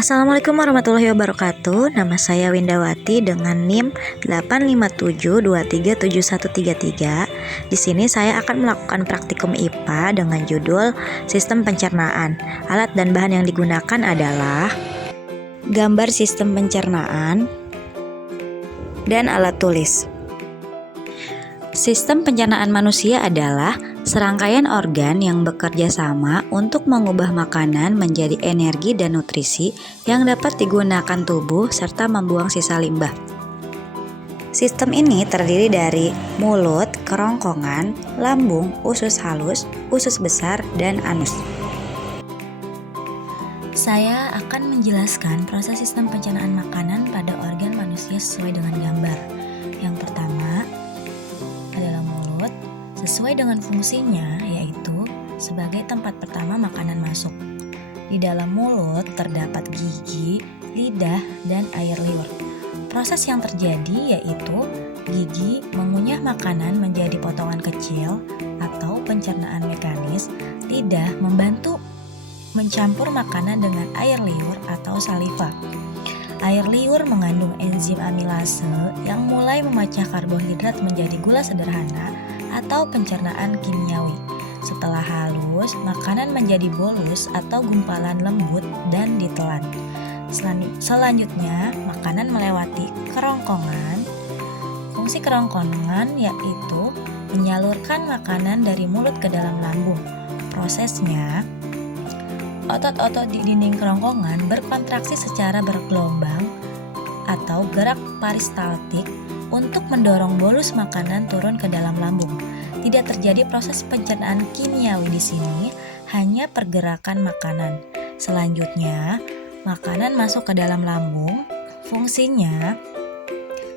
Assalamualaikum warahmatullahi wabarakatuh. Nama saya Windawati dengan NIM 857237133. Di sini saya akan melakukan praktikum IPA dengan judul Sistem Pencernaan. Alat dan bahan yang digunakan adalah gambar sistem pencernaan dan alat tulis. Sistem pencernaan manusia adalah serangkaian organ yang bekerja sama untuk mengubah makanan menjadi energi dan nutrisi yang dapat digunakan tubuh serta membuang sisa limbah. Sistem ini terdiri dari mulut, kerongkongan, lambung, usus halus, usus besar, dan anus. Saya akan menjelaskan proses sistem pencernaan makanan pada organ manusia sesuai dengan gambar. Yang pertama adalah mulut, sesuai dengan fungsinya, yaitu sebagai tempat pertama makanan masuk. Di dalam mulut terdapat gigi, lidah, dan air liur. Proses yang terjadi yaitu gigi mengunyah makanan menjadi potongan kecil atau pencernaan mekanis, lidah membantu mencampur makanan dengan air liur atau saliva. Air liur mengandung enzim amilase yang mulai memecah karbohidrat menjadi gula sederhana atau pencernaan kimiawi. Setelah halus, makanan menjadi bolus atau gumpalan lembut dan ditelan. Selanjutnya, makanan melewati kerongkongan. Fungsi kerongkongan yaitu menyalurkan makanan dari mulut ke dalam lambung. Prosesnya, otot-otot di dinding kerongkongan berkontraksi secara bergelombang atau gerak peristaltik untuk mendorong bolus makanan turun ke dalam lambung. Tidak terjadi proses pencernaan kimiawi di sini, hanya pergerakan makanan. Selanjutnya, makanan masuk ke dalam lambung. Fungsinya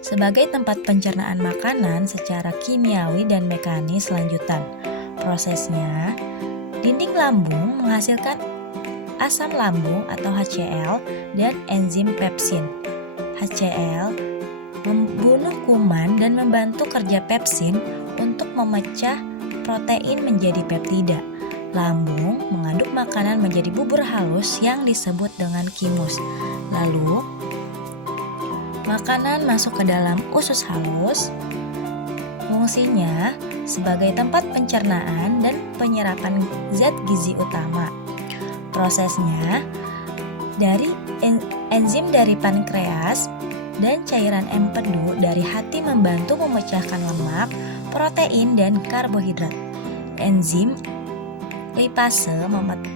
sebagai tempat pencernaan makanan secara kimiawi dan mekanis lanjutan. Prosesnya, dinding lambung menghasilkan asam lambung atau HCl dan enzim pepsin. HCl membunuh kuman dan membantu kerja pepsin untuk memecah protein menjadi peptida. Lambung mengaduk makanan menjadi bubur halus yang disebut dengan chymus. Lalu, makanan masuk ke dalam usus halus. Fungsinya sebagai tempat pencernaan dan penyerapan zat gizi utama. Prosesnya, dari enzim dari pankreas dan cairan empedu dari hati membantu memecahkan lemak, protein, dan karbohidrat. Enzim lipase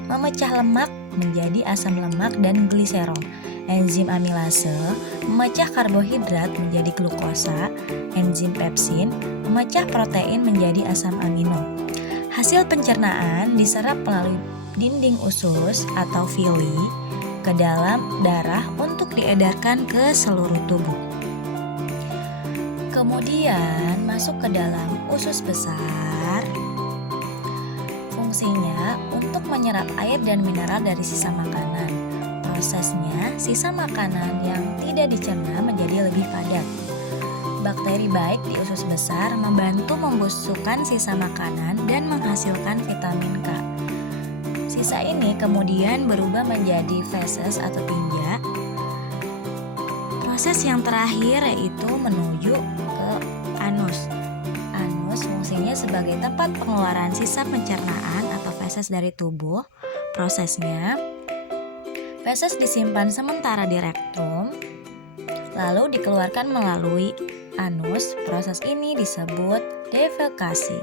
memecah lemak menjadi asam lemak dan gliserol. Enzim amilase memecah karbohidrat menjadi glukosa. Enzim pepsin memecah protein menjadi asam amino. Hasil pencernaan diserap melalui dinding usus atau villi ke dalam darah untuk diedarkan ke seluruh tubuh. Kemudian masuk ke dalam usus besar. Fungsinya untuk menyerap air dan mineral dari sisa makanan. Prosesnya, sisa makanan yang tidak dicerna menjadi lebih padat. Bakteri baik di usus besar membantu membusukkan sisa makanan dan menghasilkan vitamin K. Sisa ini kemudian berubah menjadi feses atau tinja. Proses yang terakhir yaitu menuju ke anus. Anus fungsinya sebagai tempat pengeluaran sisa pencernaan atau feses dari tubuh. Prosesnya, feses disimpan sementara di rektum, lalu dikeluarkan melalui anus. Proses ini disebut defekasi.